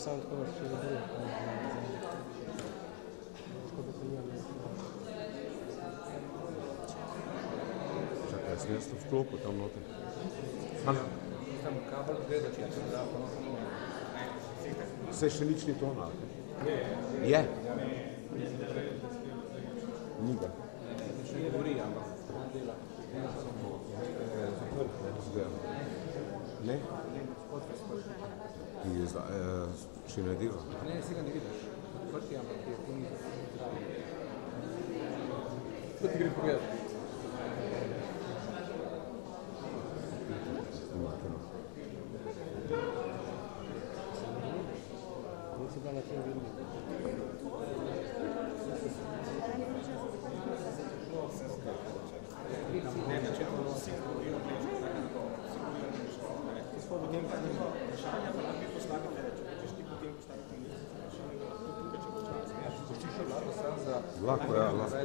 postaviti tako, če je dobro. Čakaj, jaz sem v sklopu tam noter. Tam kabel gleda, če se da pa Vse še nič ni tona. Je? Ni ga. še ne govori, ampak dela. Ne? Še ne dela? Ne, si ga ne vidiš. Odprti, ampak je tu nič. Tako ti gre pogledati. Lahko, ja, lahko.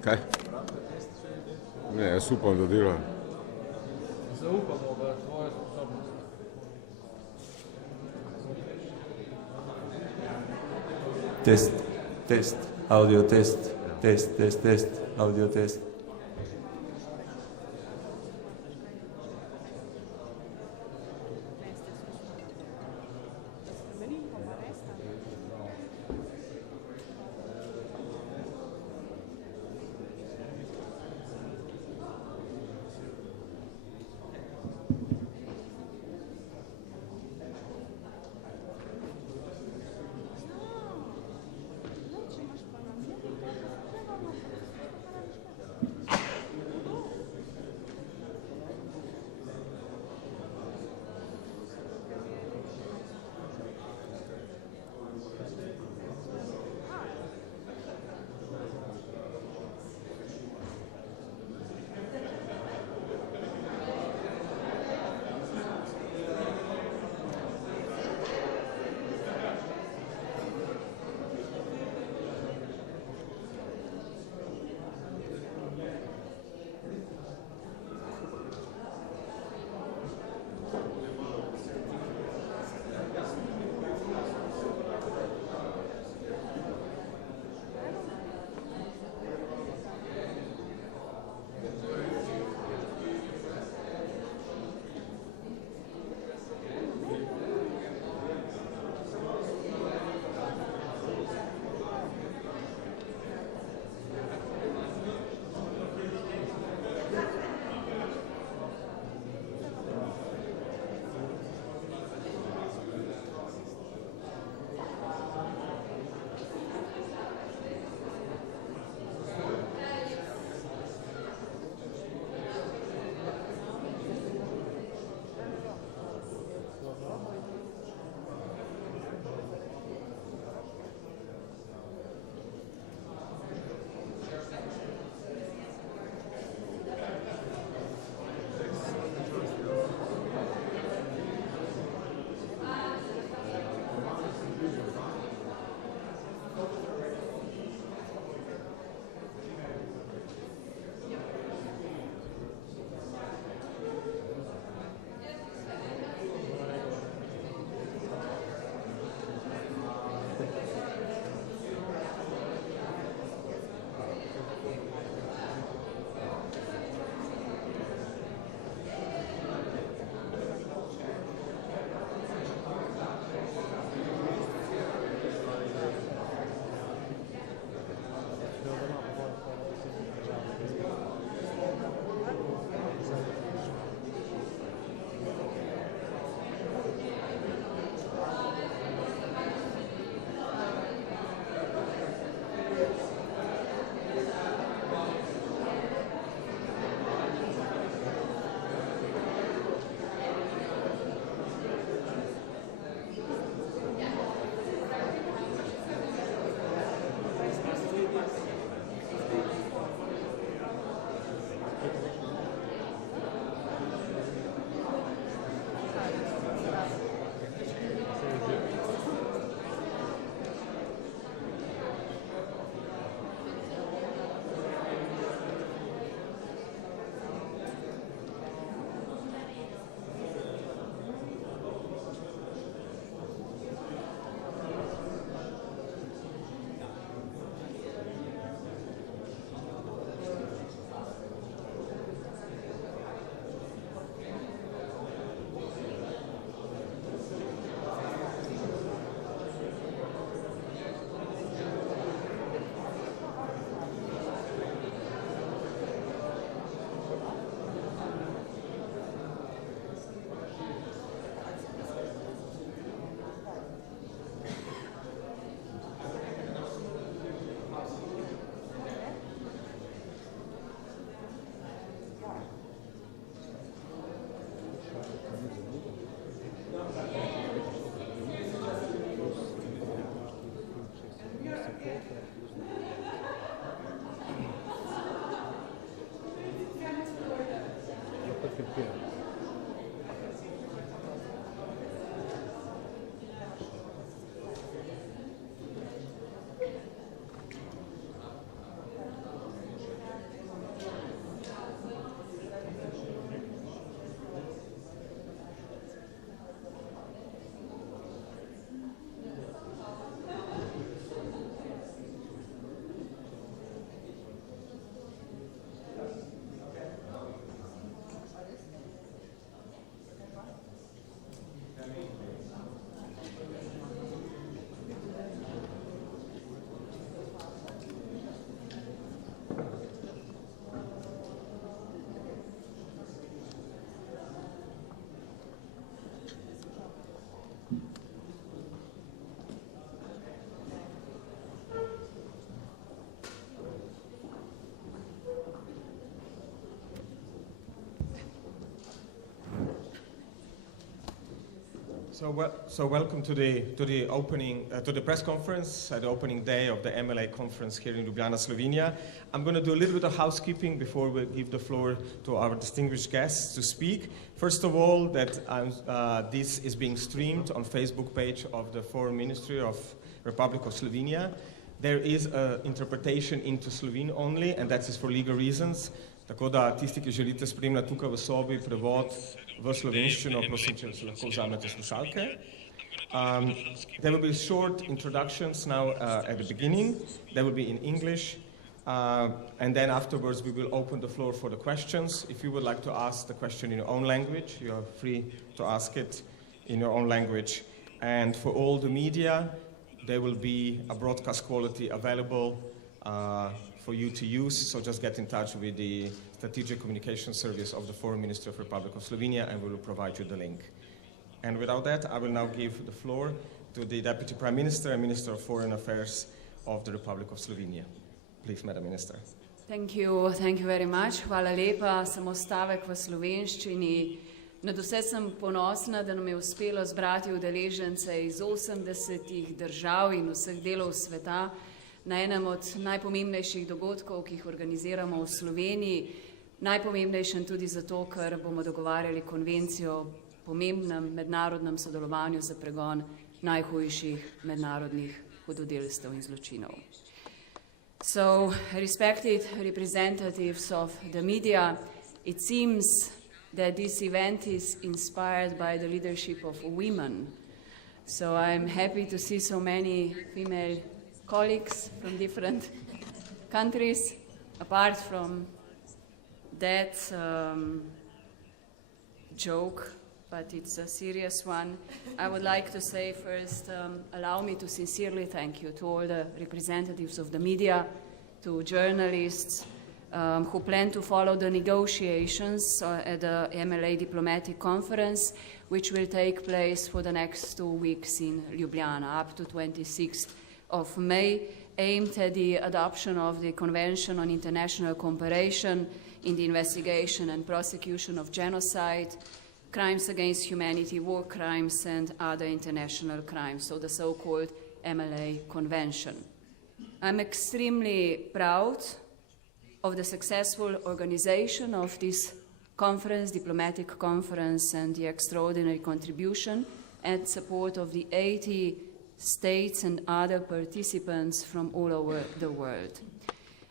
Kaj? Ne, jaz upam, da dela. Zaupamo v tvoje sposobnosti. Test, audio test, audio test. So welcome to the opening to the press conference at the opening day of the MLA conference here in Ljubljana, Slovenia. I'm going to do a little bit of housekeeping before we give the floor to our distinguished guests to speak. First of all, that this is being streamed on Facebook page of the Foreign Ministry of Republic of Slovenia. There is an interpretation into Slovene only, and that is for legal reasons. Tako da tisti, ki želite spremljati tukaj v sobi prevod v slovenščino, prosim, če se lahko vzamete slušalke. There will be short introductions now at the beginning. They will be in English. And then afterwards we will open the floor for the questions. If you would like to ask the question in your own language, you are free to ask it in your own language. And for all the media, there will be a broadcast quality available for you to use, so just get in touch with the Strategic Communication Service of the Foreign Ministry of Republic of Slovenia and we will provide you the link. And without that, I will now give the floor to the Deputy Prime Minister and Minister of Foreign Affairs of the Republic of Slovenia. Please, Madam Minister. Thank you very much. Hvala lepa, samo stavek v slovenščini. Nadvse sem ponosna, da nam je uspelo zbrati udeležence iz 80 držav in vseh delov sveta na enem od najpomembnejših dogodkov, ki jih organiziramo v Sloveniji. Najpomembnejšem tudi zato, ker bomo dogovarjali konvencijo o pomembnem mednarodnem sodelovanju za pregon najhujših mednarodnih hudodelstev in zločinov. So, respected representatives of the media, it seems that this event is inspired by the leadership of women. So I'm happy to see so many female colleagues from different countries. Apart from that joke, but it's a serious one, I would like to say first, allow me to sincerely thank you to all the representatives of the media, to journalists who plan to follow the negotiations at the MLA diplomatic conference, which will take place for the next 2 weeks in Ljubljana, up to 26th of May, aimed at the adoption of the Convention on International Cooperation in the investigation and prosecution of genocide, crimes against humanity, war crimes, and other international crimes, so the so-called MLA Convention. I'm extremely proud of the successful organization of this conference, diplomatic conference, and the extraordinary contribution and support of the 80 states and other participants from all over the world.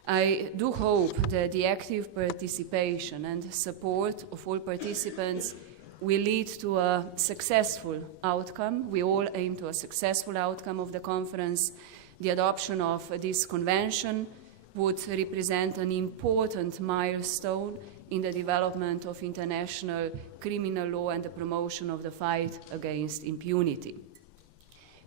I do hope that the active participation and support of all participants will lead to a successful outcome. We all aim to a successful outcome of the conference. The adoption of this convention would represent an important milestone in the development of international criminal law and the promotion of the fight against impunity.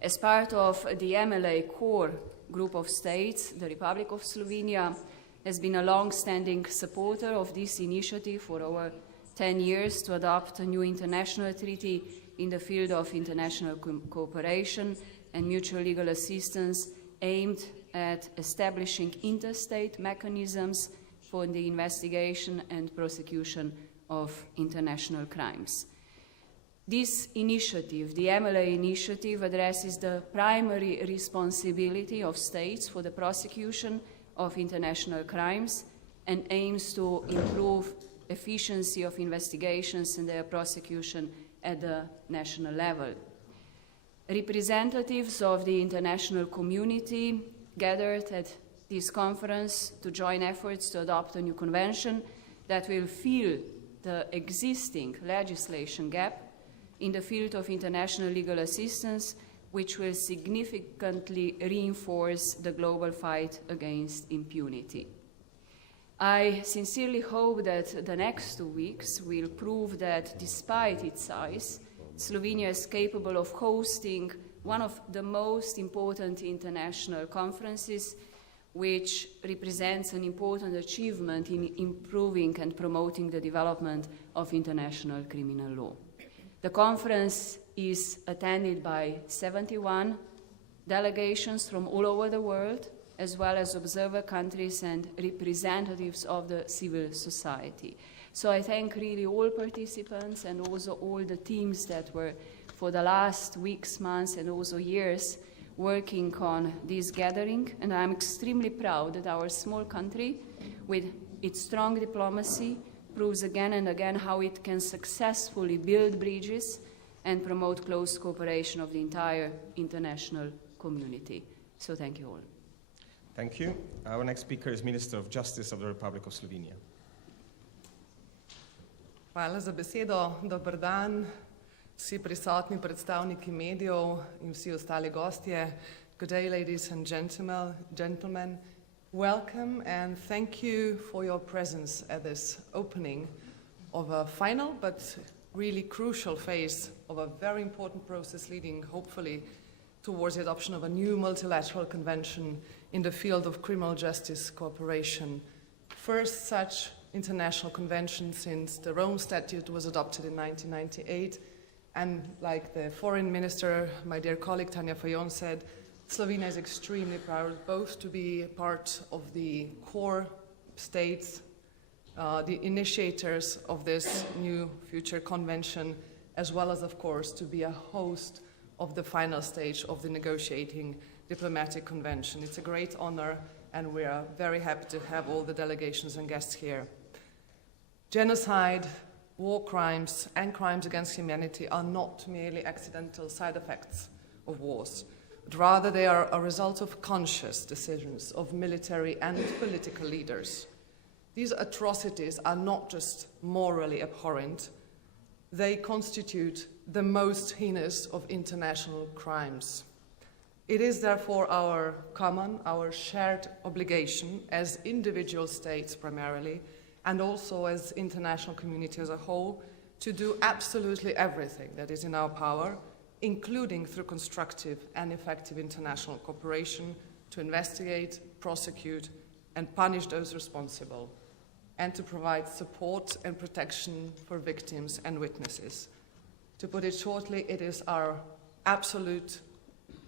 As part of the MLA core group of states, the Republic of Slovenia has been a long-standing supporter of this initiative for over 10 years to adopt a new international treaty in the field of international cooperation and mutual legal assistance aimed at establishing interstate mechanisms for the investigation and prosecution of international crimes. This initiative, the MLA initiative, addresses the primary responsibility of states for the prosecution of international crimes and aims to improve efficiency of investigations and their prosecution at the national level. Representatives of the international community gathered at this conference to join efforts to adopt a new convention that will fill the existing legislation gap in the field of international legal assistance, which will significantly reinforce the global fight against impunity. I sincerely hope that the next 2 weeks will prove that despite its size, Slovenia is capable of hosting one of the most important international conferences, which represents an important achievement in improving and promoting the development of international criminal law. The conference is attended by 71 delegations from all over the world, as well as observer countries and representatives of the civil society. So I thank really all participants and also all the teams that were for the last weeks, months, and also years working on this gathering, and I'm extremely proud that our small country, with its strong diplomacy, proves again and again how it can successfully build bridges and promote close cooperation of the entire international community. So thank you all. Thank you. Our next speaker is Minister of Justice of the Republic of Slovenia. Hvala za besedo. Dober dan, vsi prisotni predstavniki medijev in vsi ostali gostje. Good day, ladies and gentlemen. Welcome and thank you for your presence at this opening of a final but really crucial phase of a very important process leading, hopefully, towards the adoption of a new multilateral convention in the field of criminal justice cooperation. First such international convention since the Rome Statute was adopted in 1998. And like the foreign minister, my dear colleague Tanja Fajon said, Slovenia is extremely proud both to be part of the core states, the initiators of this new future convention, as well as, of course, to be a host of the final stage of the negotiating diplomatic convention. It's a great honor, and we are very happy to have all the delegations and guests here. Genocide, war crimes, and crimes against humanity are not merely accidental side effects of wars, but rather they are a result of conscious decisions of military and political leaders. These atrocities are not just morally abhorrent, they constitute the most heinous of international crimes. It is therefore our common, our shared obligation as individual states primarily, and also as international community as a whole, to do absolutely everything that is in our power, including through constructive and effective international cooperation, to investigate, prosecute, and punish those responsible, and to provide support and protection for victims and witnesses. To put it shortly, it is our absolute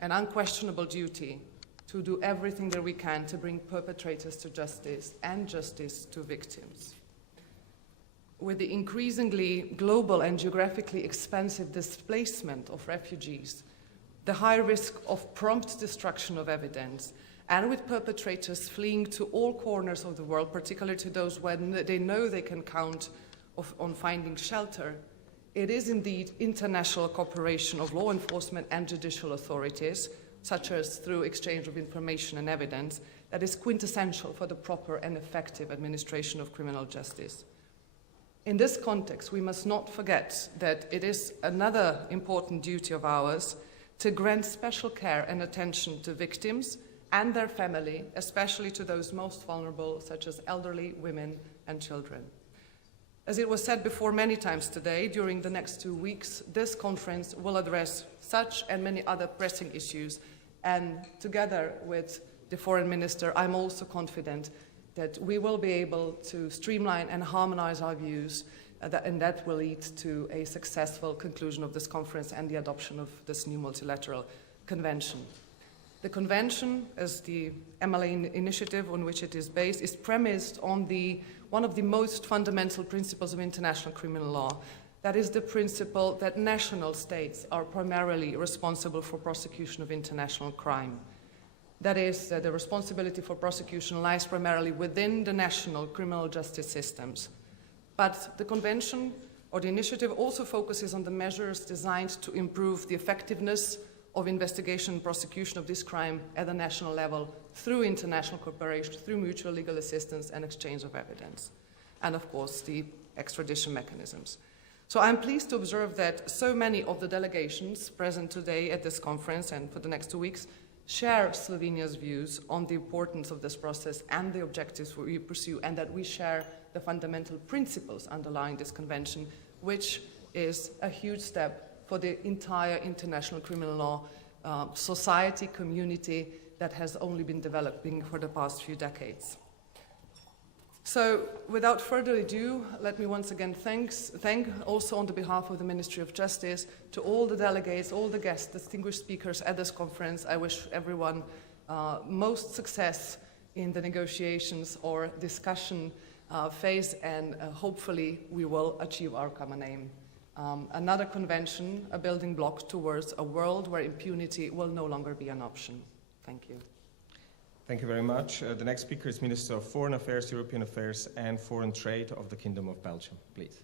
and unquestionable duty to do everything that we can to bring perpetrators to justice and justice to victims. With the increasingly global and geographically expansive displacement of refugees, the high risk of prompt destruction of evidence, and with perpetrators fleeing to all corners of the world, particularly to those when they know they can count on finding shelter, it is indeed international cooperation of law enforcement and judicial authorities, such as through exchange of information and evidence, that is quintessential for the proper and effective administration of criminal justice. In this context, we must not forget that it is another important duty of ours to grant special care and attention to victims and their family, especially to those most vulnerable, such as elderly, women, and children. As it was said before many times today, during the next 2 weeks, this conference will address such and many other pressing issues, and together with the foreign minister, I'm also confident that we will be able to streamline and harmonize our views, and that will lead to a successful conclusion of this conference and the adoption of this new multilateral convention. The convention, as the MLA initiative on which it is based, is premised on one of the most fundamental principles of international criminal law. That is the principle that national states are primarily responsible for prosecution of international crime. That is, the responsibility for prosecution lies primarily within the national criminal justice systems. But the convention or the initiative also focuses on the measures designed to improve the effectiveness of investigation and prosecution of this crime at the national level through international cooperation, through mutual legal assistance and exchange of evidence, and of course the extradition mechanisms. So I'm pleased to observe that so many of the delegations present today at this conference and for the next 2 weeks share Slovenia's views on the importance of this process and the objectives we pursue, and that we share the fundamental principles underlying this convention, which is a huge step for the entire international criminal law society, community that has only been developing for the past few decades. So, without further ado, let me once again thank also on the behalf of the Ministry of Justice to all the delegates, all the guests, distinguished speakers at this conference. I wish everyone most success in the negotiations or discussion phase, and hopefully we will achieve our common aim. Another convention, a building block towards a world where impunity will no longer be an option. Thank you. Thank you very much. The next speaker is Minister of Foreign Affairs, European Affairs and Foreign Trade of the Kingdom of Belgium. Please.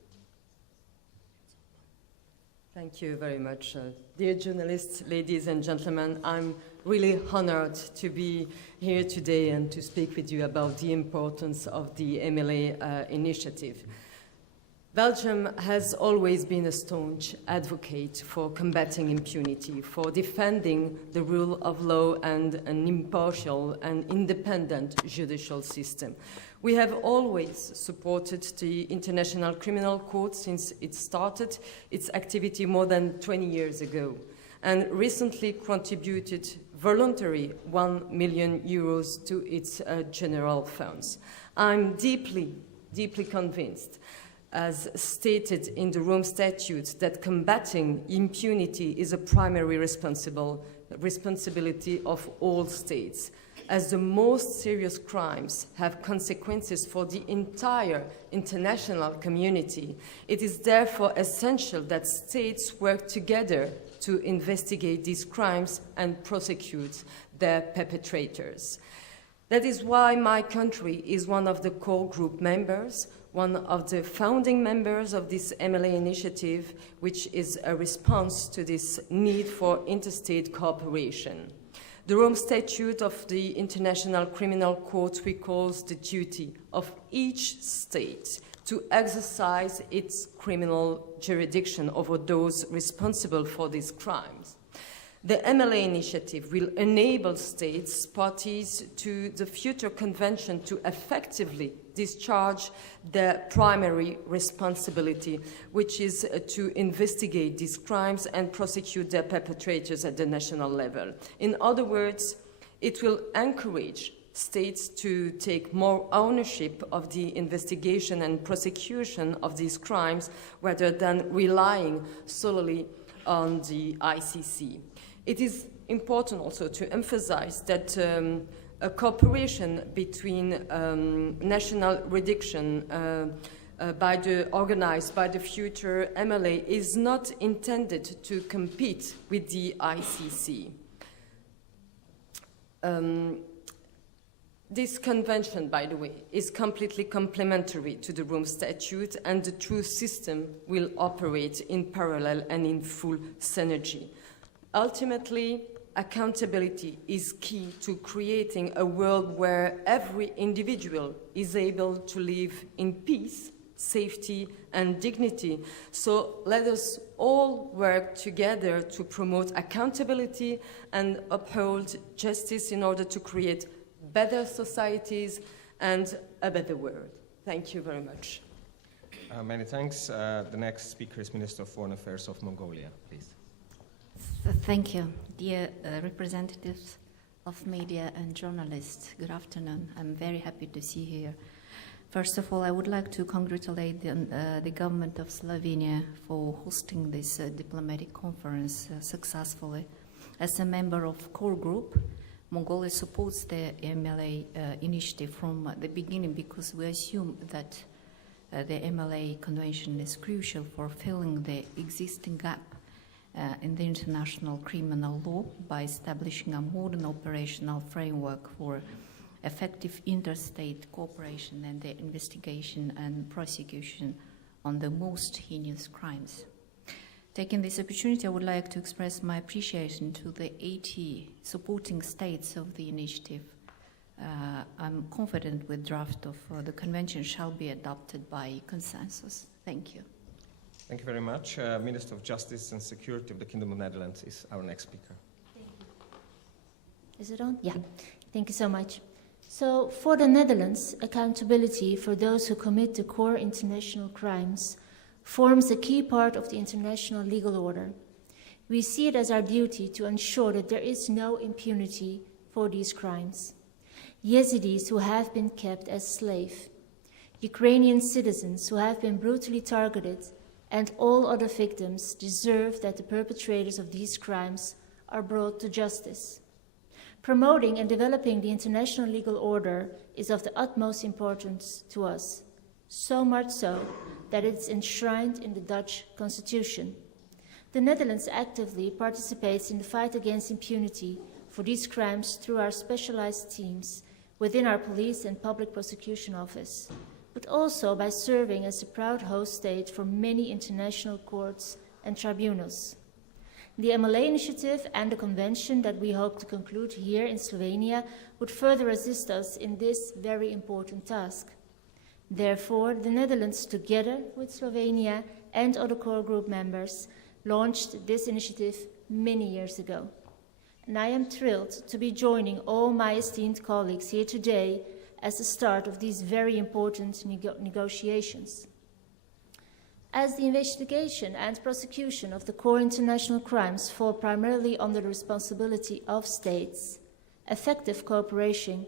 Thank you very much. Dear journalists, ladies and gentlemen, I'm really honored to be here today and to speak with you about the importance of the MLA initiative. Belgium has always been a staunch advocate for combating impunity, for defending the rule of law and an impartial and independent judicial system. We have always supported the International Criminal Court since it started its activity more than 20 years ago, and recently contributed voluntary €1 million to its general funds. I'm deeply convinced, as stated in the Rome Statute, that combating impunity is a primary responsibility of all states, as the most serious crimes have consequences for the entire international community. It is therefore essential that states work together to investigate these crimes and prosecute their perpetrators. That is why my country is one of the core group members, one of the founding members of this MLA initiative, which is a response to this need for interstate cooperation. The Rome Statute of the International Criminal Court recalls the duty of each state to exercise its criminal jurisdiction over those responsible for these crimes. The MLA initiative will enable states parties to the future convention to effectively discharge their primary responsibility, which is to investigate these crimes and prosecute their perpetrators at the national level. In other words, it will encourage states to take more ownership of the investigation and prosecution of these crimes rather than relying solely on the ICC. It is important also to emphasize that a cooperation between national jurisdiction organized by the future MLA is not intended to compete with the ICC. This convention, by the way, is completely complementary to the Rome Statute, and the two systems will operate in parallel and in full synergy. Ultimately, accountability is key to creating a world where every individual is able to live in peace, safety, and dignity. So let us all work together to promote accountability and uphold justice in order to create better societies and a better world. Thank you very much. Many thanks. The next speaker is Minister of Foreign Affairs of Mongolia, please. Thank you. Dear representatives of media and journalists, good afternoon. I'm very happy to see you here. First of all, I would like to congratulate the government of Slovenia for hosting this diplomatic conference successfully. As a member of core group, Mongolia supports the MLA initiative from the beginning because we assume that the MLA convention is crucial for filling the existing gap in the international criminal law by establishing a modern operational framework for effective interstate cooperation and the investigation and prosecution on the most heinous crimes. Taking this opportunity, I would like to express my appreciation to the 80 supporting states of the initiative. I'm confident the draft of the convention shall be adopted by consensus. Thank you. Thank you very much. Minister of Justice and Security of the Kingdom of Netherlands is our next speaker. Thank you. Is it on? Yeah. Thank you so much. So, for the Netherlands, accountability for those who commit the core international crimes forms a key part of the international legal order. We see it as our duty to ensure that there is no impunity for these crimes. Yazidis who have been kept as slaves, Ukrainian citizens who have been brutally targeted, and all other victims deserve that the perpetrators of these crimes are brought to justice. Promoting and developing the international legal order is of the utmost importance to us. so much so that it's enshrined in the Dutch constitution. The Netherlands actively participates in the fight against impunity for these crimes through our specialized teams within our police and public prosecution office, but also by serving as a proud host state for many international courts and tribunals. The MLA initiative and the convention that we hope to conclude here in Slovenia would further assist us in this very important task. Therefore, the Netherlands, together with Slovenia and other core group members, launched this initiative many years ago. And I am thrilled to be joining all my esteemed colleagues here today as the start of these very important negotiations. As the investigation and prosecution of the core international crimes fall primarily under the responsibility of states, effective cooperation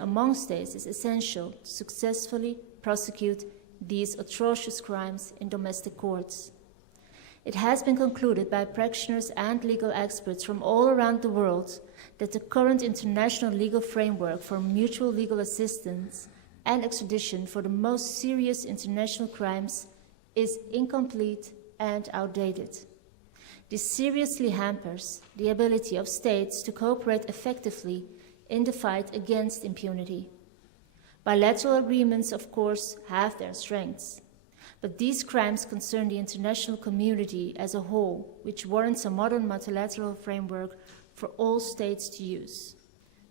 among states is essential to successfully prosecute these atrocious crimes in domestic courts. It has been concluded by practitioners and legal experts from all around the world that the current international legal framework for mutual legal assistance and extradition for the most serious international crimes is incomplete and outdated. This seriously hampers the ability of states to cooperate effectively in the fight against impunity. Bilateral agreements, of course, have their strengths, but these crimes concern the international community as a whole, which warrants a modern multilateral framework for all states to use.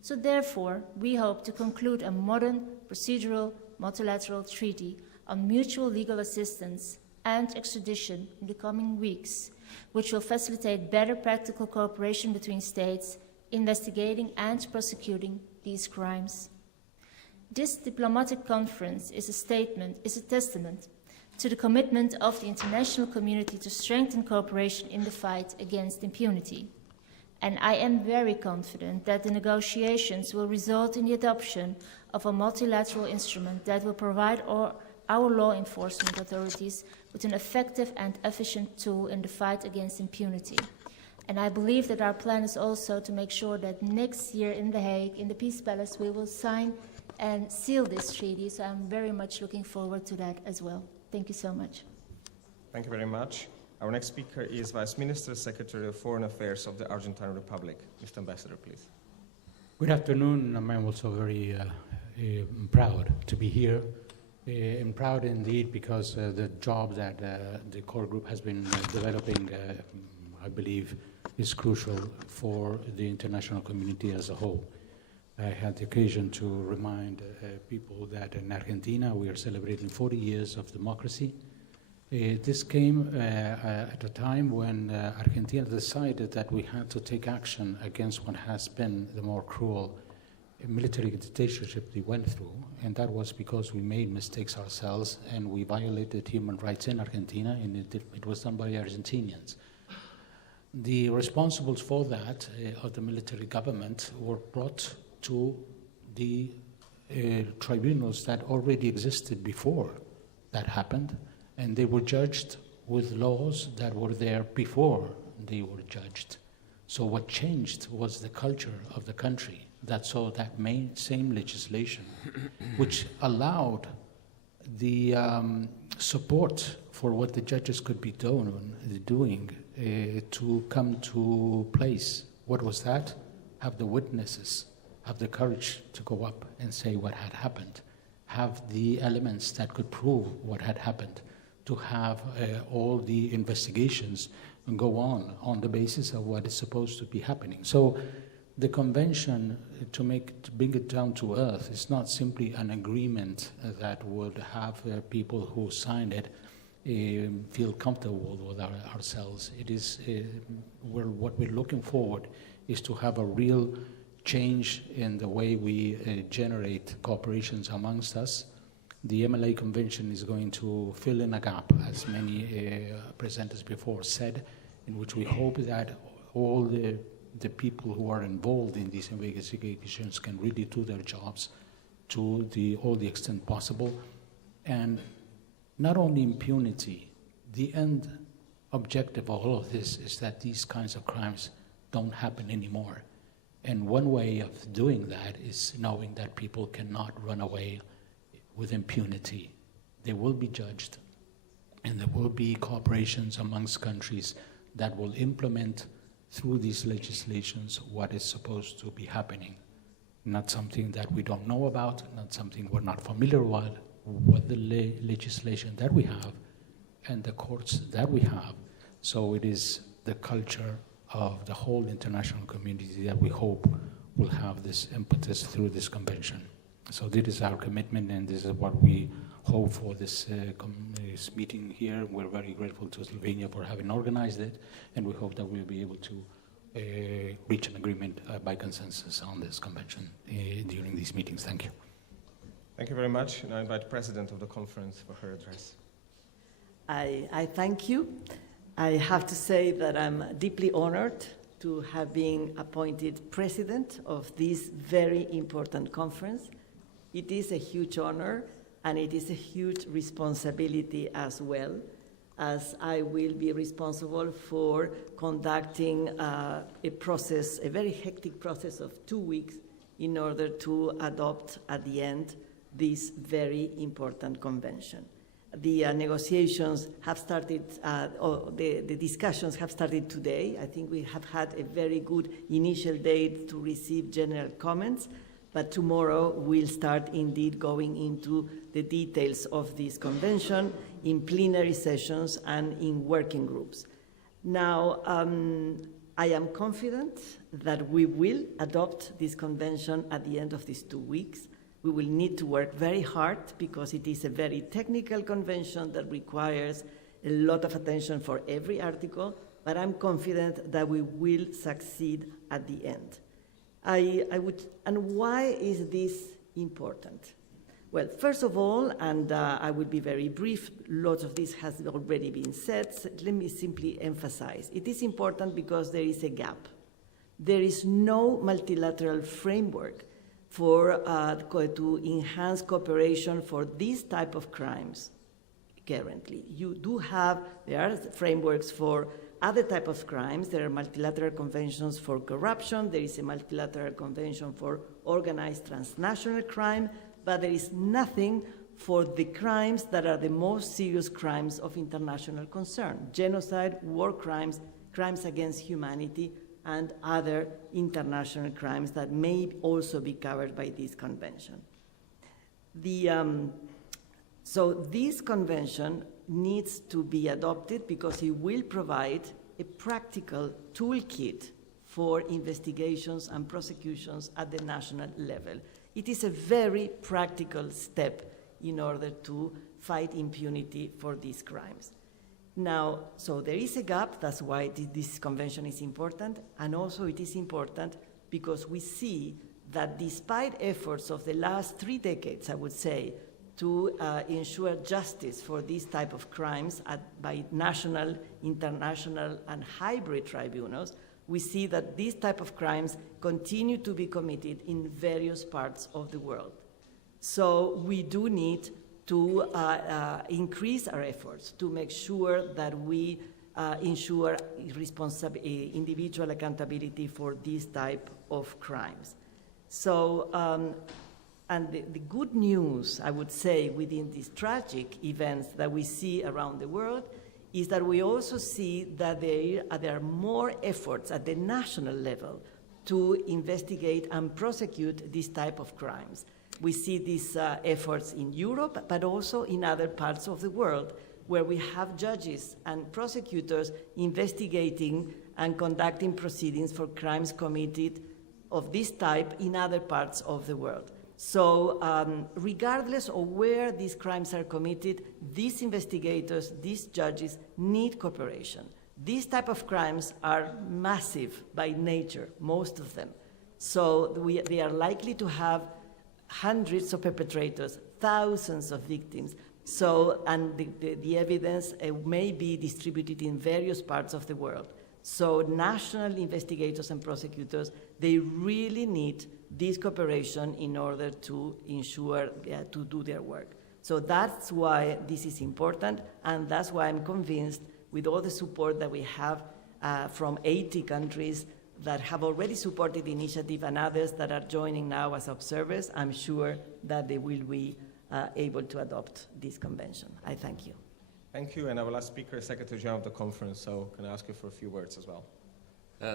So therefore, we hope to conclude a modern procedural multilateral treaty on mutual legal assistance and extradition in the coming weeks, which will facilitate better practical cooperation between states investigating and prosecuting these crimes. This diplomatic conference is a testament to the commitment of the international community to strengthen cooperation in the fight against impunity. And I am very confident that the negotiations will result in the adoption of a multilateral instrument that will provide our law enforcement authorities with an effective and efficient tool in the fight against impunity. And I believe that our plan is also to make sure that next year in The Hague, in the Peace Palace, we will sign and seal this treaty. So I'm very much looking forward to that as well. Thank you so much. Thank you very much. Our next speaker is Vice Minister, Secretary of Foreign Affairs of the Argentine Republic. Mr. Ambassador, please. Good afternoon. I'm also very proud to be here. I'm proud indeed because the job that the core group has been developing, I believe, is crucial for the international community as a whole. I had the occasion to remind people that in Argentina we are celebrating 40 years of democracy. This came at a time when Argentina decided that we had to take action against what has been the more cruel military dictatorship they went through, and that was because we made mistakes ourselves and we violated human rights in Argentina, and it was done by Argentinians. The responsibles for that of the military government were brought to the tribunals that already existed before that happened, and they were judged with laws that were there before they were judged. So what changed was the culture of the country that saw that same legislation, which allowed the support for what the judges could be doing to come to place. What was that? Have the witnesses, have the courage to go up and say what had happened, have the elements that could prove what had happened, to have all the investigations go on the basis of what is supposed to be happening. So the convention, to bring it down to earth, is not simply an agreement that would have people who signed it feel comfortable with ourselves. It is what we're looking forward is to have a real change in the way we generate cooperations amongst us. The MLA Convention is going to fill in a gap, as many presenters before said, in which we hope that all the people who are involved in these investigations can really do their jobs to all the extent possible. And not only impunity, the end objective of all of this is that these kinds of crimes don't happen anymore. And one way of doing that is knowing that people cannot run away with impunity. they will be judged, and there will be cooperations amongst countries that will implement through these legislations what is supposed to be happening. Not something that we don't know about, not something we're not familiar with the legislation that we have and the courts that we have. So it is the culture of the whole international community that we hope will have this impetus through this convention. So this is our commitment, and this is what we hope for this meeting here. We're very grateful to Slovenia for having organized it, and we hope that we'll be able to reach an agreement by consensus on this convention during these meetings. Thank you. Thank you very much, and I invite the President of the conference for her address. I thank you. I have to say that I'm deeply honored to have been appointed President of this very important conference. It is a huge honor, and it is a huge responsibility as well, as I will be responsible for conducting a process, a very hectic process of 2 weeks in order to adopt at the end this very important convention. The negotiations have started, the discussions have started today. I think we have had a very good initial date to receive general comments, but tomorrow we'll start indeed going into the details of this convention in plenary sessions and in working groups. Now, I am confident that we will adopt this convention at the end of these 2 weeks. We will need to work very hard because it is a very technical convention that requires a lot of attention for every article, but I'm confident that we will succeed at the end. And why is this important? Well, first of all, and I will be very brief, lots of this has already been said, so let me simply emphasize. It is important because there is a gap. There is no multilateral framework for to enhance cooperation for these type of crimes currently. There are frameworks for other type of crimes. There are multilateral conventions for corruption. There is a multilateral convention for organized transnational crime, but there is nothing for the crimes that are the most serious crimes of international concern: genocide, war crimes, crimes against humanity, and other international crimes that may also be covered by this convention. So this convention needs to be adopted because it will provide a practical toolkit for investigations and prosecutions at the national level. It is a very practical step in order to fight impunity for these crimes. Now, so there is a gap, that's why this convention is important, and also it is important because we see that despite efforts of the last 3 decades, I would say, to ensure justice for these type of crimes by national, international, and hybrid tribunals, we see that these type of crimes continue to be committed in various parts of the world. So we do need to increase our efforts to make sure that we ensure individual accountability for these type of crimes. So, and the good news, I would say, within these tragic events that we see around the world is that we also see that there are more efforts at the national level to investigate and prosecute these type of crimes. We see these efforts in Europe, but also in other parts of the world, where we have judges and prosecutors investigating and conducting proceedings for crimes committed of this type in other parts of the world. So regardless of where these crimes are committed, these investigators, these judges need cooperation. These type of crimes are massive by nature, most of them. So they are likely to have hundreds of perpetrators, thousands of victims. So, and the evidence may be distributed in various parts of the world. So national investigators and prosecutors, they really need this cooperation in order to ensure to do their work. So that's why this is important, and that's why I'm convinced, with all the support that we have from 80 countries that have already supported the initiative and others that are joining now as observers, I'm sure that they will be able to adopt this convention. I thank you. Thank you, and our last speaker is Secretary General of the conference, so can I ask you for a few words as well?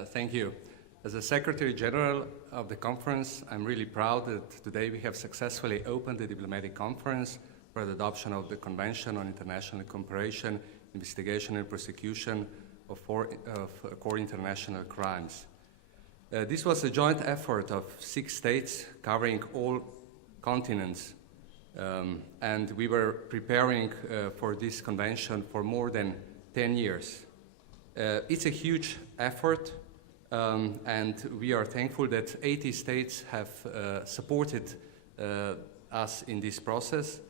Thank you. As the Secretary General of the conference, I'm really proud that today we have successfully opened the diplomatic conference for the adoption of the Convention on International Cooperation, Investigation and Prosecution of core international crimes. This was a joint effort of 6 states covering all continents, and we were preparing for this convention for more than 10 years. It's a huge effort, and we are thankful that 80 states have supported us in this process.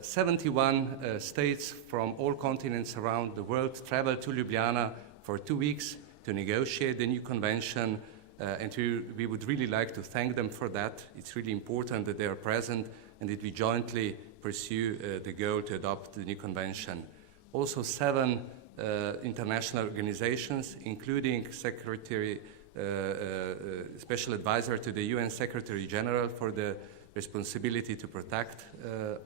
71 states from all continents around the world traveled to Ljubljana for 2 weeks to negotiate the new convention, and we would really like to thank them for that. It's really important that they are present and that we jointly pursue the goal to adopt the new convention. Also 7 international organizations, including Special Advisor to the UN Secretary General for the responsibility to protect,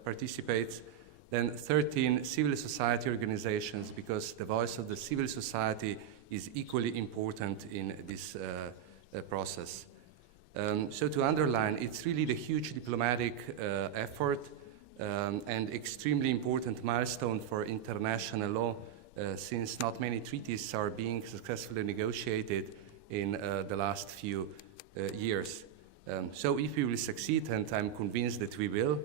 participates. Then 13 civil society organizations, because the voice of the civil society is equally important in this process. So to underline, it's really the huge diplomatic effort and extremely important milestone for international law, since not many treaties are being successfully negotiated in the last few years. So if we will succeed, and I'm convinced that we will,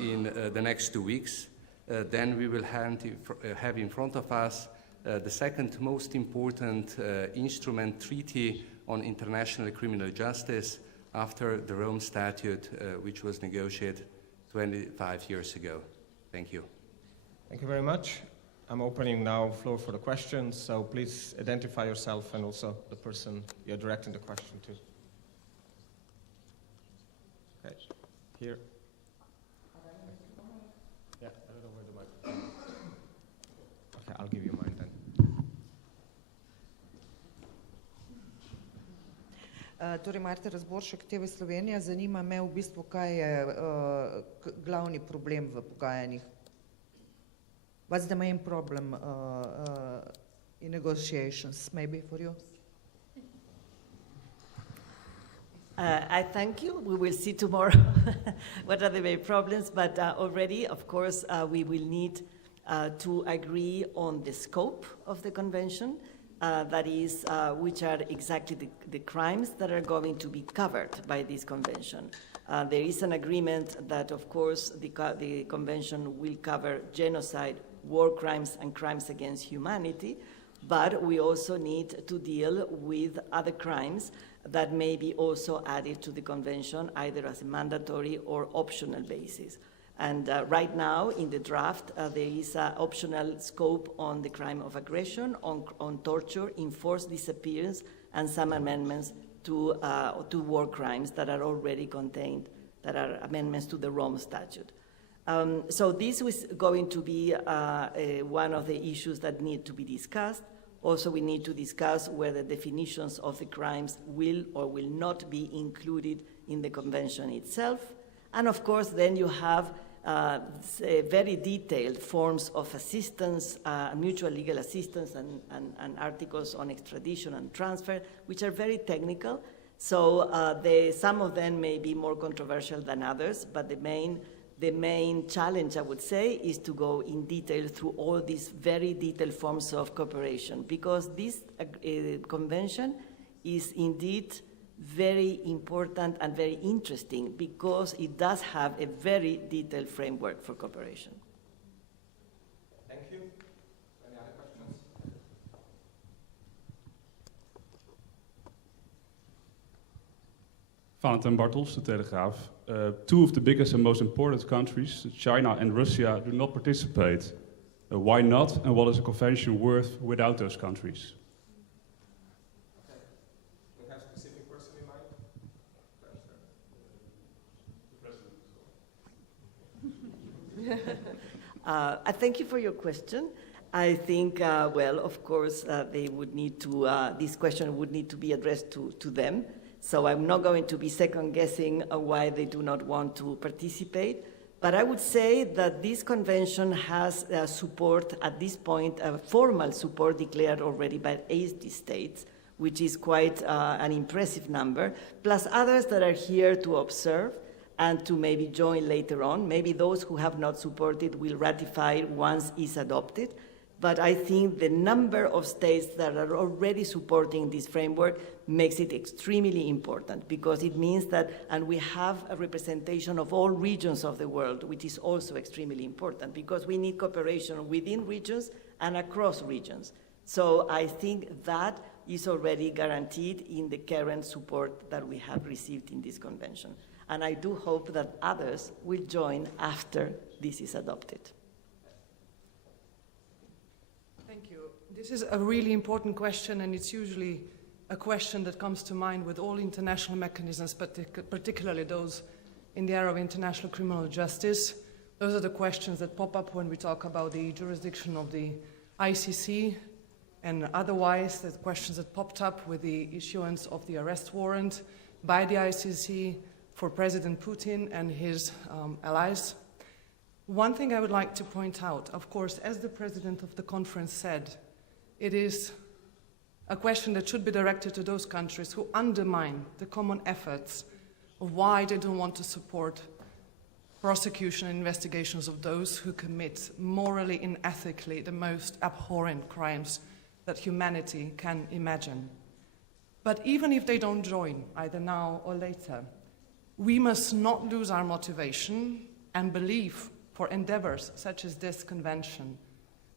in the next 2 weeks, then we will have in front of us the second most important instrument treaty on international criminal justice after the Rome Statute, which was negotiated 25 years ago. Thank you. Thank you very much. I'm opening now floor for the questions, so please identify yourself and also the person you're directing the question to. Okay, here. Yeah, I don't know where the microphone is. Okay, I'll give you mine then. Torej, Marta Razboršek, TV Slovenija. Zanima me v bistvu, kaj je glavni problem v pogajanjih. What's the main problem in negotiations, maybe for you? I thank you. We will see tomorrow what are the main problems, but already, of course, we will need to agree on the scope of the convention, that is, which are exactly the crimes that are going to be covered by this convention. There is an agreement that, of course, the convention will cover genocide, war crimes, and crimes against humanity, but we also need to deal with other crimes that may be also added to the convention, either as a mandatory or optional basis. And right now, in the draft, there is an optional scope on the crime of aggression, on torture, enforced disappearance, and some amendments to war crimes that are already contained, that are amendments to the Rome Statute. So this was going to be one of the issues that need to be discussed. Also, we need to discuss whether definitions of the crimes will or will not be included in the convention itself. And of course, then you have very detailed forms of assistance, mutual legal assistance, and articles on extradition and transfer, which are very technical. So some of them may be more controversial than others, but the main challenge, I would say, is to go in detail through all these very detailed forms of cooperation, because this convention is indeed very important and very interesting, because it does have a very detailed framework for cooperation. Thank you. Any other questions? Valentin Bartels, De Telegraaf. Two of the biggest and most important countries, China and Russia, do not participate. Why not, and what is a convention worth without those countries? Okay. Do you have a specific person in mind? I thank you for your question. I think, well, of course, they would need to, this question would need to be addressed to them. So I'm not going to be second-guessing why they do not want to participate. But I would say that this convention has support at this point, formal support declared already by 80 states, which is quite an impressive number, plus others that are here to observe and to maybe join later on. Maybe those who have not supported will ratify once it's adopted. But I think the number of states that are already supporting this framework makes it extremely important, because it means that, and we have a representation of all regions of the world, which is also extremely important, because we need cooperation within regions and across regions. So I think that is already guaranteed in the current support that we have received in this convention. And I do hope that others will join after this is adopted. Thank you. This is a really important question, and it's usually a question that comes to mind with all international mechanisms, but particularly those in the area of international criminal justice. Those are the questions that pop up when we talk about the jurisdiction of the ICC, and otherwise the questions that popped up with the issuance of the arrest warrant by the ICC for President Putin and his allies. One thing I would like to point out, of course, as the president of the conference said, it is a question that should be directed to those countries who undermine the common efforts of why they don't want to support prosecution and investigations of those who commit morally and ethically the most abhorrent crimes that humanity can imagine. But even if they don't join, either now or later, we must not lose our motivation and belief for endeavors such as this convention,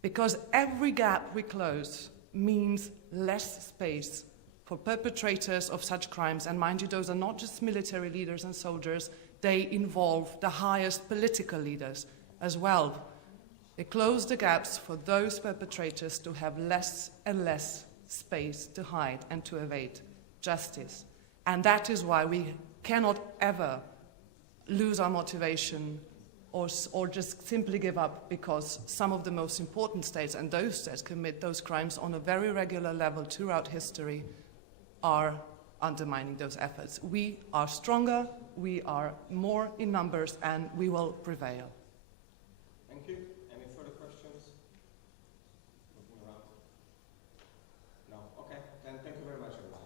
because every gap we close means less space for perpetrators of such crimes. And mind you, those are not just military leaders and soldiers, they involve the highest political leaders as well. They close the gaps for those perpetrators to have less and less space to hide and to evade justice. And that is why we cannot ever lose our motivation or just simply give up because some of the most important states, and those states commit those crimes on a very regular level throughout history, are undermining those efforts. We are stronger, we are more in numbers, and we will prevail. Thank you. Any further questions? Looking around. No? Okay. Then thank you very much, everybody.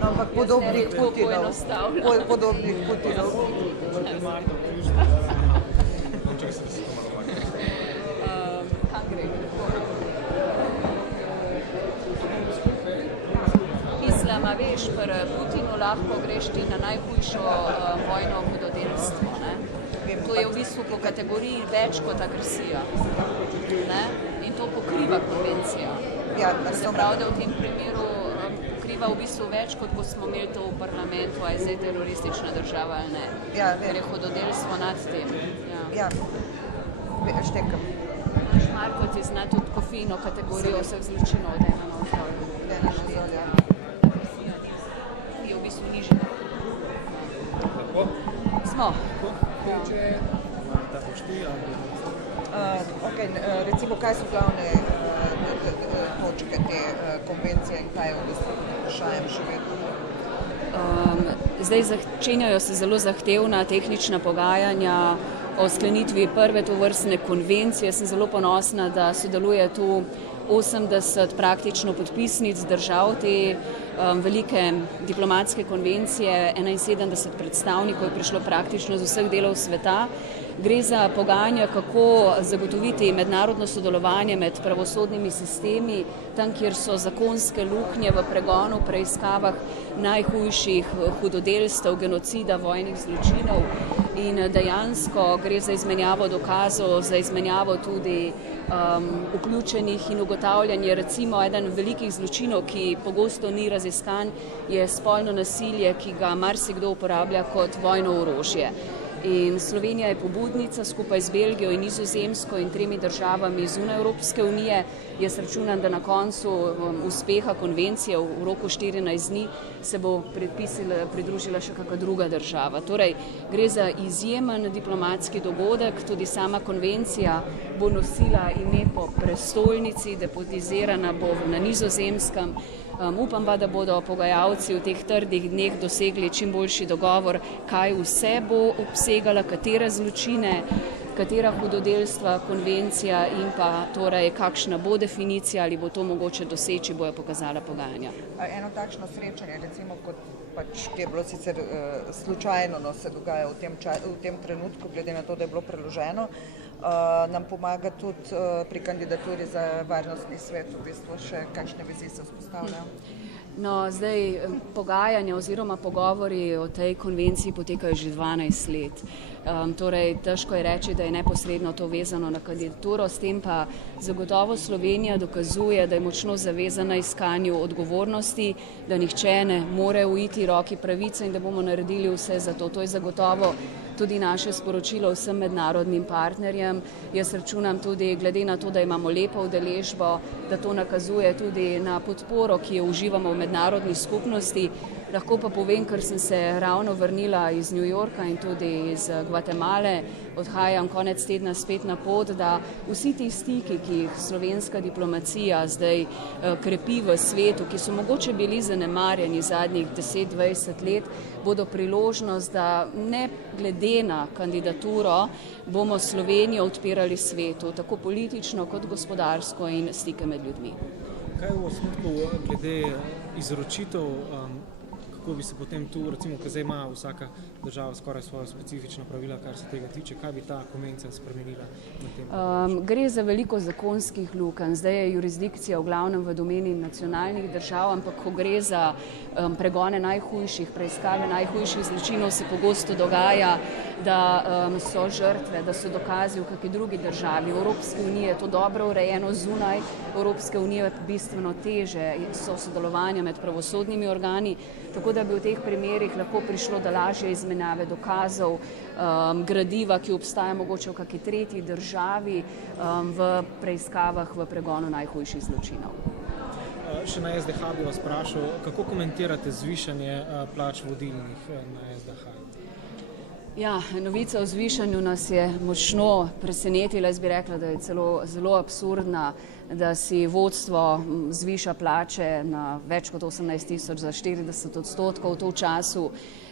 Ampak podobnih Putinov. Podobnih Putinov. Mislim, a veš, pri Putinu lahko greš ti na najhujšo vojno hudodelstvo. Ne? To je v bistvu po kategoriji več kot agresija. Ne? In to pokriva konvencija. Ja, se pravi, da v tem primeru pokriva v bistvu več, kot ko smo imeli to v parlamentu, a je zdaj teroristična država ali ne. Ja, ker je hudodelstvo nad tem. Ja, štekam. Marko ti zna tudi kofino kategorijo vseh zločinov, da imamo Ja. Je v bistvu nižje. Smo. Recimo, kaj so glavne točke te konvencije in kaj je v bistvu vprašajem še vedno? Zdaj začenjajo se zelo zahtevna tehnična pogajanja o sklenitvi prve tovrstne konvencije. Sem zelo ponosna, da sodeluje tu 80 praktično podpisnic držav te velike diplomatske konvencije, 71 predstavnikov je prišlo praktično z vseh delov sveta. Gre za pogajanja, kako zagotoviti mednarodno sodelovanje med pravosodnimi sistemi, tam, kjer so zakonske luknje v pregonu, preiskavah najhujših hudodelstev, genocida, vojnih zločinov. In dejansko gre za izmenjavo dokazov, za izmenjavo tudi vključenih in ugotavljanje. Recimo, eden velikih zločinov, ki pogosto ni raziskan, je spolno nasilje, ki ga marsikdo uporablja kot vojno orožje. In Slovenija je pobudnica skupaj z Belgijo in Nizozemsko in 3 državami zunaj Evropske unije. Jaz računam, da na koncu uspeha konvencije v roku 14 dni se bo pridružila še kakšna druga država. Torej, gre za izjemen diplomatski dogodek, tudi sama konvencija bo nosila ime po prestolnici, depotizirana bo na Nizozemskem. Upam pa, da bodo pogajalci v teh trdih dneh dosegli čim boljši dogovor, kaj vse bo obsegala, katere zločine, katera hudodelstva konvencija in pa torej kakšna bo definicija, ali bo to mogoče doseči, bojo pokazala pogajanja. Eno takšno srečanje, recimo kot ki je bilo sicer slučajno, no, se dogaja v tem trenutku, glede na to, da je bilo preloženo, nam pomaga tudi pri kandidaturi za varnostni svet, v bistvu še kakšne vizije se vzpostavljajo? No, zdaj pogajanja oziroma pogovori o tej konvenciji potekajo že 12 let. Torej, težko je reči, da je neposredno to vezano na kandidaturo, s tem pa zagotovo Slovenija dokazuje, da je močno zavezana iskanju odgovornosti, da nihče ne more uiti roki pravice in da bomo naredili vse za to. To je zagotovo tudi naše sporočilo vsem mednarodnim partnerjem. Jaz računam tudi, glede na to, da imamo lepo udeležbo, da to nakazuje tudi na podporo, ki jo uživamo v mednarodni skupnosti. Lahko pa povem, ker sem se ravno vrnila iz New Yorka in tudi iz Gvatemale, odhajam konec tedna spet na pot, da vsi ti stiki, ki jih slovenska diplomacija zdaj krepi v svetu, ki so mogoče bili zanemarjeni zadnjih 10-20 let, bodo priložnost, da ne glede na kandidaturo bomo Slovenijo odpirali svetu, tako politično kot gospodarsko in stike med ljudmi. Kaj v osnutku glede izročitev, kako bi se potem tu, recimo, ker zdaj ima vsaka država skoraj svoja specifična pravila, kar se tega tiče, kaj bi ta konvencija spremenila na tem? Gre za veliko zakonskih lukenj. Zdaj je jurisdikcija v glavnem v domeni nacionalnih držav, ampak ko gre za pregone najhujših, preiskave najhujših zločinov, se pogosto dogaja, da so žrtve, da so dokazi v kakšni drugi državi. V Evropski uniji je to dobro urejeno, zunaj Evropske unije je bistveno teže so sodelovanja med pravosodnimi organi, tako da bi v teh primerih lahko prišlo do lažje izmenjave dokazov, gradiva, ki obstaja mogoče v kakšni tretji državi v preiskavah v pregonu najhujših zločinov. Še na SDH bi vas vprašal, kako komentirate zvišanje plač vodilnih na SDH? Ja, novica o zvišanju nas je močno presenetila. Jaz bi rekla, da je celo zelo absurdna, da si vodstvo zviša plače na več kot 18 000 za 40%. To v času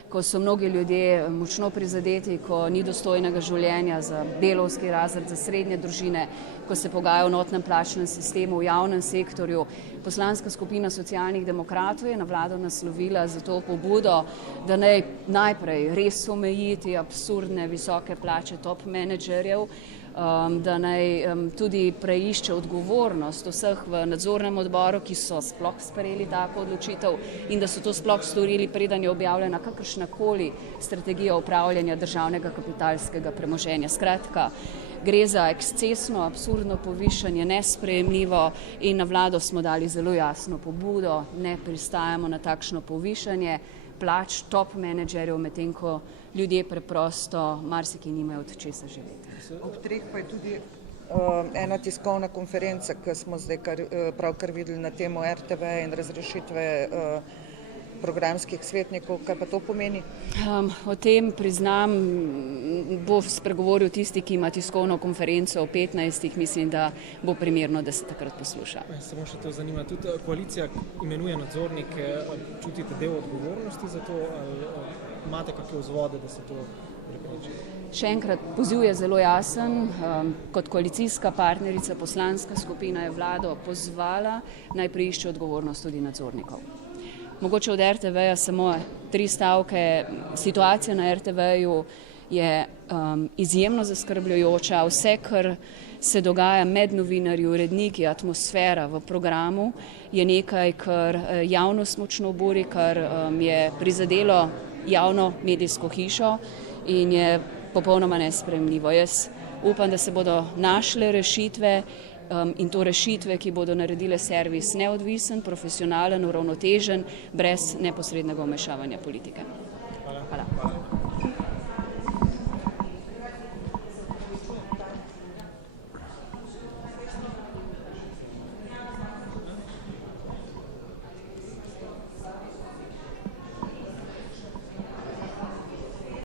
ko so mnogi ljudje močno prizadeti, ko ni dostojnega življenja za delavski razred, za srednje družine, ko se pogaja o notnem plačnem sistemu v javnem sektorju. Poslanska skupina Socialnih demokratov je na vlado naslovila za to pobudo, da naj najprej res omejiti absurdne visoke plače top menedžerjev, da naj tudi preišče odgovornost vseh v nadzornem odboru, ki so sploh sprejeli tako odločitev in da so to sploh storili, preden je objavljena kakršnakoli strategija upravljanja državnega kapitalskega premoženja. Skratka, gre za ekscesno, absurdno povišanje, nesprejemljivo in na vlado smo dali zelo jasno pobudo, ne pristajamo na takšno povišanje plač top menedžerjev, medtem ko ljudje preprosto marsikaj nimajo od česa živeti. Ob 3 pa je tudi ena tiskovna konferenca, ki smo zdaj pravkar videli na temo RTV in razrešitve programskih svetnikov. Kaj pa to pomeni? O tem, priznam, bo spregovoril tisti, ki ima tiskovno konferenco o 15. Mislim, da bo primerno, da se takrat posluša. Samo še to zanima. Tudi koalicija imenuje nadzornike. Čutite del odgovornosti za to? Imate kakšne vzvode, da se to prepreči? Še enkrat, poziv je zelo jasen. Kot koalicijska partnerica poslanska skupina je vlado pozvala, naj preišče odgovornost tudi nadzornikov. Mogoče od RTV-ja samo 3 stavke. Situacija na RTV-ju je izjemno zaskrbljujoča. Vse, kar se dogaja med novinarji, uredniki, atmosfera v programu, je nekaj, kar javnost močno buri, kar je prizadelo javno medijsko hišo in je popolnoma nesprejemljivo. Jaz upam, da se bodo našle rešitve in to rešitve, ki bodo naredile servis neodvisen, profesionalen, uravnotežen, brez neposrednega vmešavanja politike.